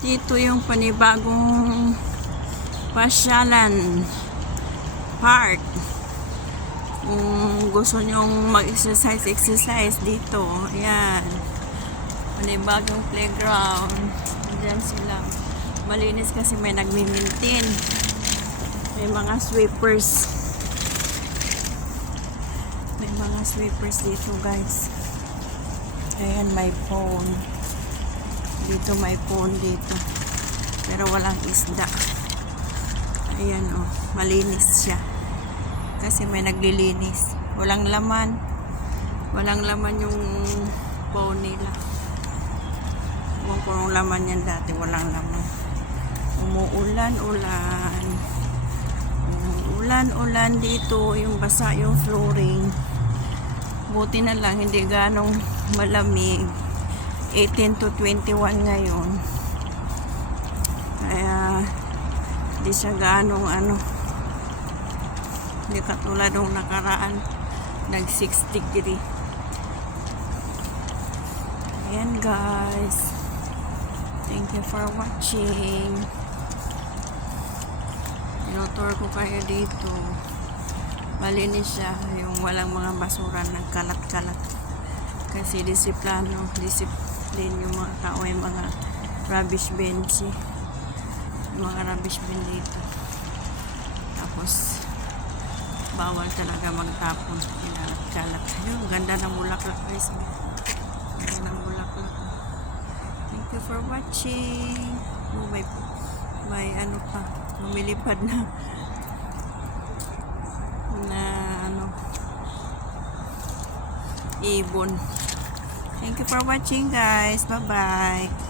Dito yung panibagong pasyalan park. Kung gusto nyong mag-exercise dito, ayan. Panibagong playground. Diyan sila. Malinis kasi may nagmi-maintain. May mga sweepers. May mga sweepers dito, guys. Ayan, may phone. Dito may phone dito. Pero walang isda. Ayan, oh. Malinis siya. Kasi may naglilinis. Walang laman. Walang laman yung phone nila. Kung anong laman yan dati, walang laman. Umuulan-ulan. Ulan-ulan dito. Yung basa yung flooring. Buti na lang, hindi ganong malamig. 18 to 21 ngayon. Kaya hindi siya ganong hindi katulad nung nakaraan nag 6 degree. Ayan, guys, thank you for watching. Tinutour ko kayo dito. Malinis siya, yung walang mga basura nagkalat-kalat. Kasi disiplin yung mga tao, yung mga rubbish bin dito. Tapos bawal talaga magtapon, kalat. Ayun, ganda ng bulaklak, guys. Ganda ng bulaklak. Thank you for watching. Oh, may ano pa, lumilipad na ibon. Thank you for watching, guys. Bye bye.